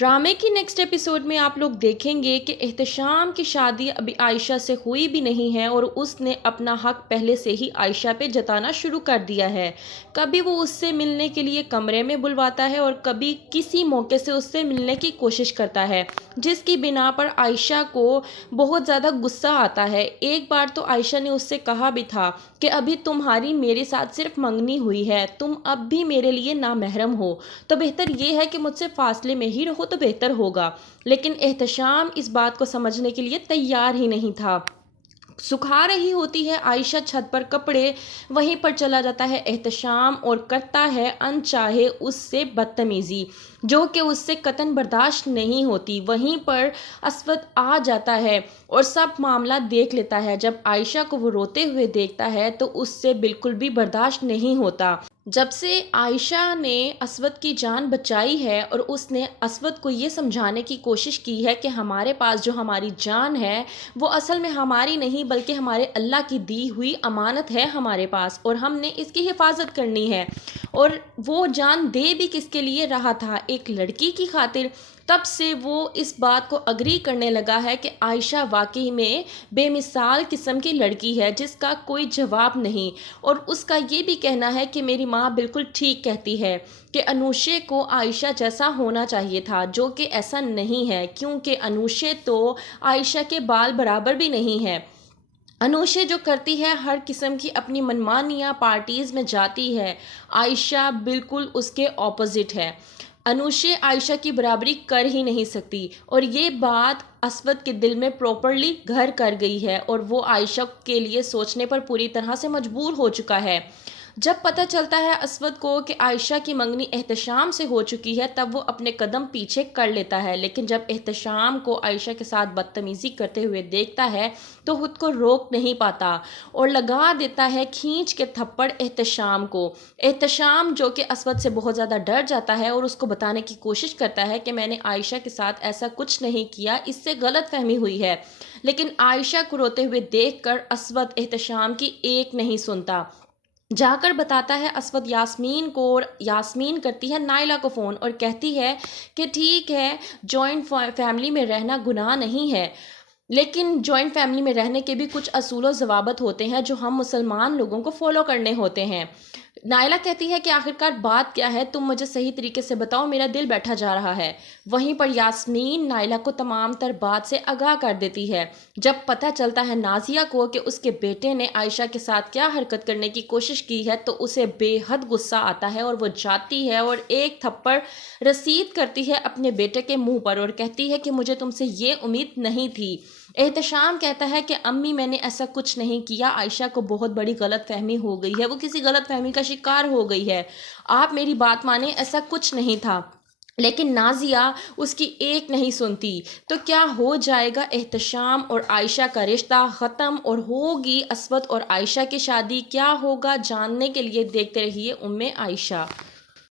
ड्रामे की next episode में आप लोग देखेंगे कि एहतशाम की शादी अभी आयशा से हुई भी नहीं है और उसने अपना हक पहले से ही आयशा पे जताना शुरू कर दिया है। कभी वो उससे मिलने के लिए कमरे में बुलवाता है और कभी किसी मौके से उससे मिलने की कोशिश करता है, जिसकी बिना पर आयशा को बहुत ज़्यादा गुस्सा आता है। एक बार तो आयशा ने उससे कहा भी था कि अभी तुम्हारी मेरे साथ सिर्फ मंगनी हुई है, तुम अब भी मेरे लिए नामहरम हो, तो बेहतर ये है कि मुझसे फासले में ही रहो तो बेहतर होगा। लेकिन एहतशाम इस बात को समझने के लिए तैयार ही नहीं था। सुखा रही होती है आयशा छत पर कपड़े, वहीं पर चला जाता है एहतशाम और करता है अनचाहे उससे बदतमीज़ी, जो कि उससे कतन बर्दाश्त नहीं होती। वहीं पर असवद आ जाता है और सब मामला देख लेता है। जब आयशा को वो रोते हुए देखता है तो उससे बिल्कुल भी बर्दाश्त नहीं होता। जब से आयशा ने असवद की जान बचाई है और उसने असवद को ये समझाने की कोशिश की है कि हमारे पास जो हमारी जान है वो असल में हमारी नहीं बल्कि हमारे अल्लाह की दी हुई अमानत है हमारे पास, और हमने इसकी हिफाजत करनी है। और वो जान दे भी किसके लिए रहा था, एक लड़की की खातिर। तब से वो इस बात को अग्री करने लगा है कि आयशा वाकई में बेमिसाल किस्म की लड़की है जिसका कोई जवाब नहीं। और उसका ये भी कहना है कि मेरी माँ बिल्कुल ठीक कहती है कि अनुशे को आयशा जैसा होना चाहिए था, जो कि ऐसा नहीं है, क्योंकि अनुशे तो आयशा के बाल बराबर भी नहीं है। अनुशे जो करती है हर किस्म की अपनी मनमानियाँ, पार्टीज़ में जाती है, आयशा बिल्कुल उसके ऑपोजिट है। अनुशे आयशा की बराबरी कर ही नहीं सकती, और ये बात असवद के दिल में प्रॉपरली घर कर गई है और वो आयशा के लिए सोचने पर पूरी तरह से मजबूर हो चुका है। जब पता चलता है असवद को कि आयशा की मंगनी एहतशाम से हो चुकी है, तब वो अपने कदम पीछे कर लेता है। लेकिन जब एहतशाम को आयशा के साथ बदतमीज़ी करते हुए देखता है तो खुद को रोक नहीं पाता और लगा देता है खींच के थप्पड़ एहतशाम को। एहतशाम जो कि असवद से बहुत ज़्यादा डर जाता है और उसको बताने की कोशिश करता है कि मैंने आयशा के साथ ऐसा कुछ नहीं किया, इससे गलत फहमी हुई है। लेकिन आयशा को रोते हुए देखकर असवद एहतशाम की एक नहीं सुनता। जाकर बताता है असवद यास्मीन को, और यास्मीन करती है नायला को फ़ोन और कहती है कि ठीक है, जॉइंट फैमिली में रहना गुनाह नहीं है, लेकिन जॉइंट फैमिली में रहने के भी कुछ असूल व ज़वाबत होते हैं जो हम मुसलमान लोगों को फॉलो करने होते हैं। नायला कहती है कि आखिरकार बात क्या है, तुम मुझे सही तरीके से बताओ, मेरा दिल बैठा जा रहा है। वहीं पर यास्मीन नायला को तमाम तर बात से आगाह कर देती है। जब पता चलता है नाजिया को कि उसके बेटे ने आयशा के साथ क्या हरकत करने की कोशिश की है, तो उसे बेहद गुस्सा आता है और वो जाती है और एक थप्पड़ रसीद करती है अपने बेटे के मुंह पर और कहती है कि मुझे तुमसे ये उम्मीद नहीं थी। एहतशाम कहता है कि अम्मी मैंने ऐसा कुछ नहीं किया, आयशा को बहुत बड़ी गलत फहमी हो गई है, वो किसी गलत फहमी का शिकार हो गई है, आप मेरी बात माने, ऐसा कुछ नहीं था। लेकिन नाजिया उसकी एक नहीं सुनती। तो क्या हो जाएगा एहतशाम और आयशा का रिश्ता ख़त्म और होगी असवद और आयशा की शादी? क्या होगा जानने के लिए देखते रहिए उम्मे आयशा।